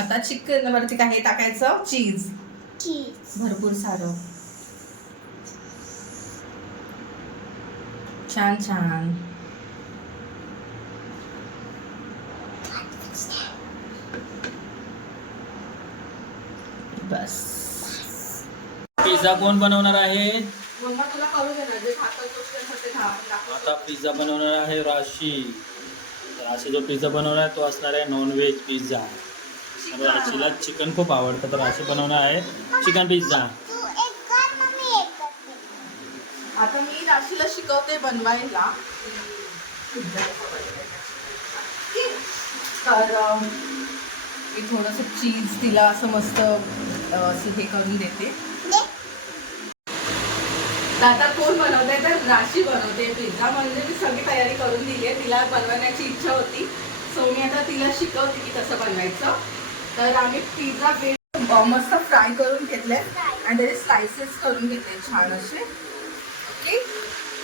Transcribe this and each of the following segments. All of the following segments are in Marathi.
आता चिकन वरती काय टाकायचं? चीज. चीज भरपूर सारं. छान छान. बस. पिझ्झा कोण बनवणार आहे? मम्मा तुला करू दे ना, जे खातात ते खा. आता पिझ्झा बनवणार आहे राशी. राशी जो पिझ्झा बनवणार आहे तो असणार आहे नॉनव्हेज पिझ्झा. राशीला चिकन खूप आवडतं तर राशी बनवणार आहे चिकन पिझ्झा. तू एक कर मम्मी एक करते. आता मी राशीला शिकवते बनवायला. तर मी थोडंसं चीज तिला असं मस्त असं हे करून देते. दे. तर आता कोण बनवते? तर राशी बनवते पिझ्झा. म्हणजे मी सगळी तयारी करून दिली आहे. तिला बनवण्याची इच्छा होती, सो मी आता तिला शिकवते की कसं बनवायचं. तर आम्ही पिझ्झा बेस मस्त फ्राय करून घेतले आणि त्याचे स्लायसेस करून घेतले छान असे. ओके,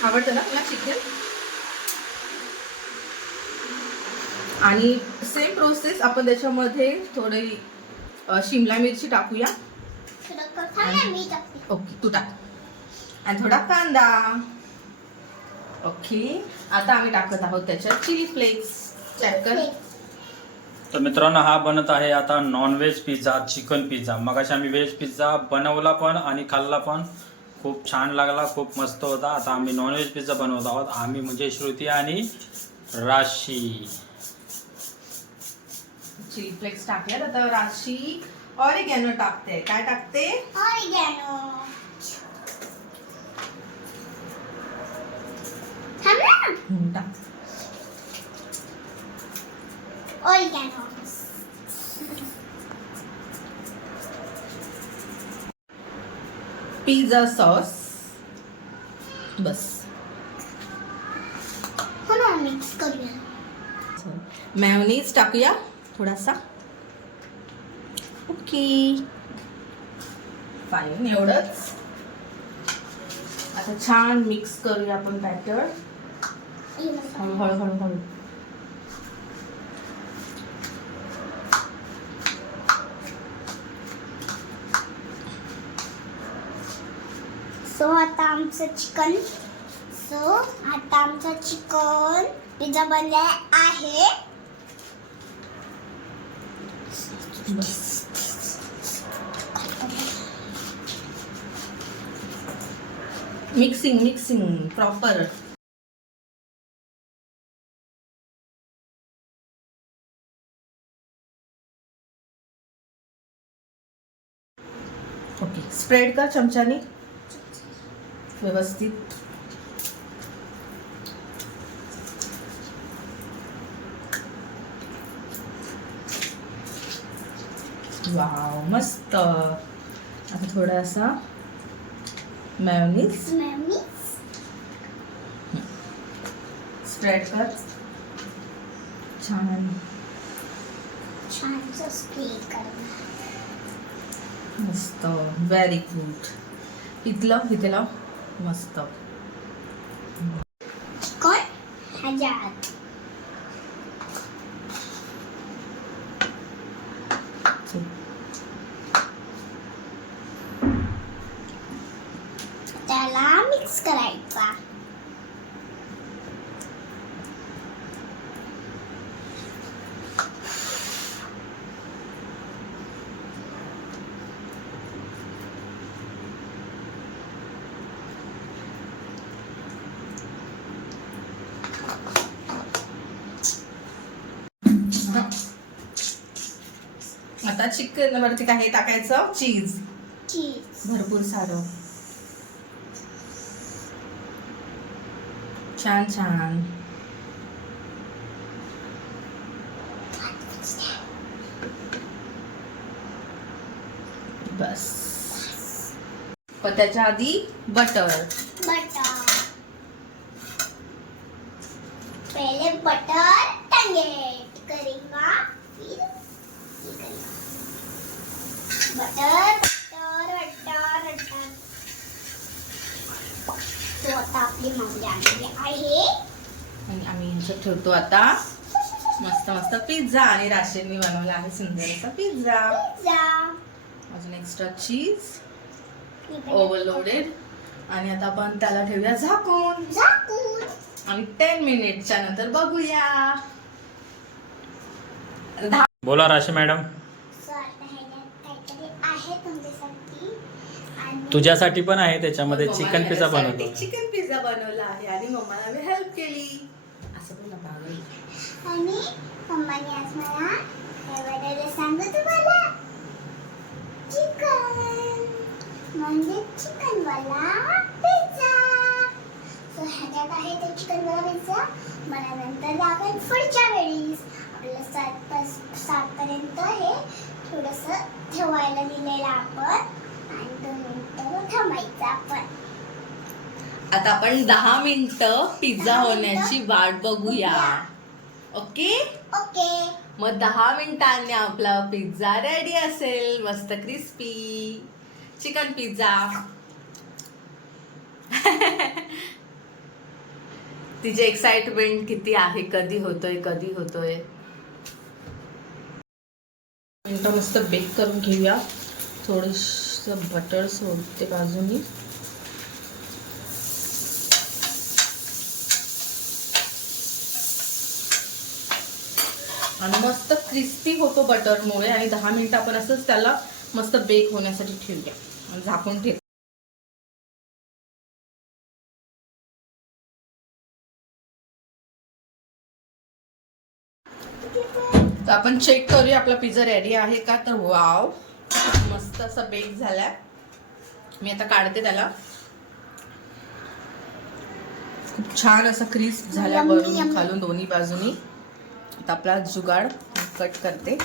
आवडतं ना तुला चिकन? आणि सेम प्रोसेस आपण त्याच्यामध्ये थोडी शिमला मिरची टाकूया. तुला कर थांब ना, मी टाकते. ओके, तू टाक. आणि थोडा कांदा. ओके, आता आम्ही टाकत आहोत त्याच्यात चिली फ्लेक्स. चेक कर. तर मित्रांनो हा बनत आहे आता नॉनव्हेज पिझ्झा, चिकन पिझ्झा. मगाशी आम्ही व्हेज पिझ्झा बनवला पण आणि खाल्ला पण, खूप छान लागला, खूप मस्त होता. आता आम्ही नॉनव्हेज पिझ्झा बनवत आहोत. आम्ही म्हणजे श्रुती आणि राशी. चिली फ्लेक्स टाकल्यात. आता राशी ऑरिगॅनो टाकते. काय टाकते? ऑरिगॅनो. थांब ना. टाक. ऑरिगॅनो. Pizza sauce. बस. हो ना, मिक्स करूया. मेयोनीज टाकूया थोडासा. Okay, fine. एवढंच. आता छान मिक्स करूया आपण बॅटर. हळू हळू हळू हळू. सो आता आमचं चिकन पिझ्झा बनला आहे. Mixing proper. ओके, स्प्रेड कर चमच्याने व्यवस्थित. वाव, मस्त. आता थोडासा मेयोनीज स्प्रेड कर. छान स्प्रेड कर. मस्त, व्हेरी गुड. इथलं मस्त. चिकन ह्याच्यात. त्याला मिक्स करायचा. आता चिकन वरती काय टाकायचं? चीज. भरपूर सारं. छान छान. बस. पण त्याच्या आधी बटर. पहले बटर टंगेट करेगा, फिर ये करेगा. बटर. तो आता आपली मावली आणली आहे आणि आम्ही ह्याच्यात ठेवतो आता मस्त मस्त पिझ्झा आणि राशेंनी बनवला आहे सुंदर असा पिझ्झा. पिझ्झा. अजून एक्स्ट्रा चीज ओव्हरलोडेड. आणि आता आपण त्याला ठेवूया झाकून झाकून. आणि 10 मिनिटच्या नंतर बघूया. बोला राशी मॅडम. काहीतरी आहे तुमच्यासाठी आणि तुझ्यासाठी पण आहे, त्याच्यामध्ये चिकन पिझ्झा बनवतो. चिकन पिझ्झा बनवला आहे आणि मम्माला मी हेल्प केली. असं पण नका आवडेल. आणि मम्माने आज मला काय बनवायला सांगू तुम्हाला. चिकन म्हणजे चिकन वाला पिझ्झा. सो ह्याच्यात आहे ते चिकन वाला पिझ्झा. मला नंतर दाखवेल पुढच्या वेळेस. आपलं 7 पर्यंत हे थोडंसं ठेवायला दिलेलं आपण आणि 2 मिनिटं थांबायचं आपण. आता आपण 10 मिनिटं पिझ्झा होण्याची वाट बघूया. ओके. ओके. मग 10 मिनिटांनी आपला पिझ्झा रेडी असेल. मस्त क्रिस्पी चिकन पिझ्झा. तिची एक्साइटमेंट किती आहे, कधी होतोय कधी होतोय. मिनिटं मस्त बेक करून घेऊया. थोडंसं बटर सोडते बाजूनी. आणि मस्त क्रिस्पी होतो बटरमुळे. आणि 10 मिनिटं आपण असंच त्याला मस्त बेक होण्यासाठी ठेवूया आणि झाकून ठेव. तर आपण चेक करूया आपला पिझ्झा रेडी आहे का. तर वाव, मस्त असा बेक झालाय. मी आता काढते त्याला. खूप छान असा क्रिस्प झाला वरून खालून दोन्ही बाजूनी. आता आपला जुगाड कट करते.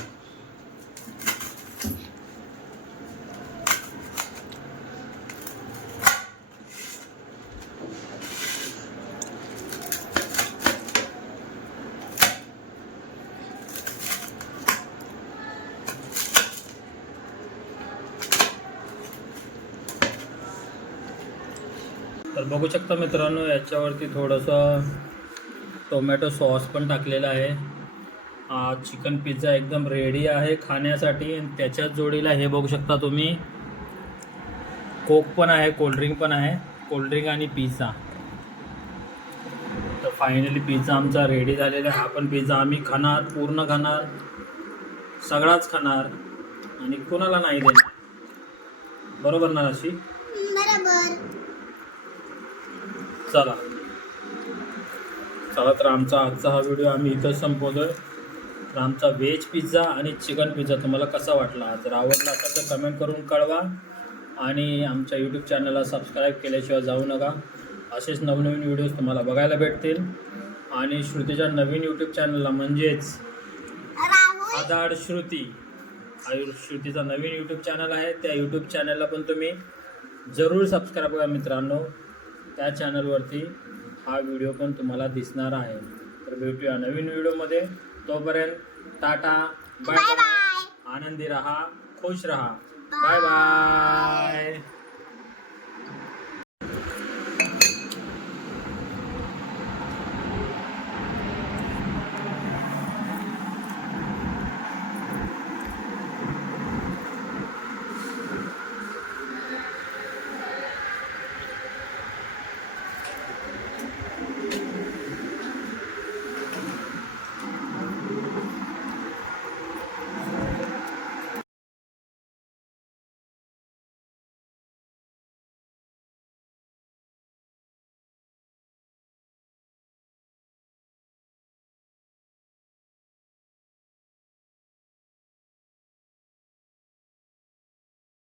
तर बघू शकता मित्रांनो, याच्यावरती थोडंसं टोमॅटो सॉस पण टाकलेला आहे. हा चिकन पिझ्झा एकदम रेडी आहे खाण्यासाठी. आणि त्याच्याच जोडीला हे बघू शकता तुम्ही, कोक पण आहे, कोल्ड्रिंक पण आहे. कोल्ड्रिंक आणि पिझ्झा. तर फायनली पिझ्झा आमचा रेडी झालेला आहे. हा पण पिझ्झा आम्ही खाणार, पूर्ण खाणार, सगळाच खाणार आणि कोणाला नाही देणार. बरोबर ना राशी? बरोबर. चला तर आमचा आजचा हा व्हिडिओ आम्ही इथंच संपवतोय. तर आमचा व्हेज पिझ्झा आणि चिकन पिझ्झा तुम्हाला कसा वाटला, जर आवडला असेल तर कमेंट करून कळवा. आणि आमच्या यूट्यूब चॅनलला सबस्क्राईब केल्याशिवाय जाऊ नका. असेच नवनवीन व्हिडिओज तुम्हाला बघायला भेटतील. आणि श्रुतीच्या नवीन यूट्यूब चॅनलला म्हणजेच आधार श्रुती, श्रुतीचा नवीन यूट्यूब चॅनल आहे. त्या यूट्यूब चॅनलला पण तुम्ही जरूर सबस्क्राईब करा मित्रांनो. त्या चॅनलवरती हा व्हिडिओ पण तुम्हाला दिसणार आहे. तर भेटूया नवीन व्हिडिओमध्ये. तोपर्यंत टाटा, बाय बाय. आनंदी रहा, खुश रहा. Bye bye.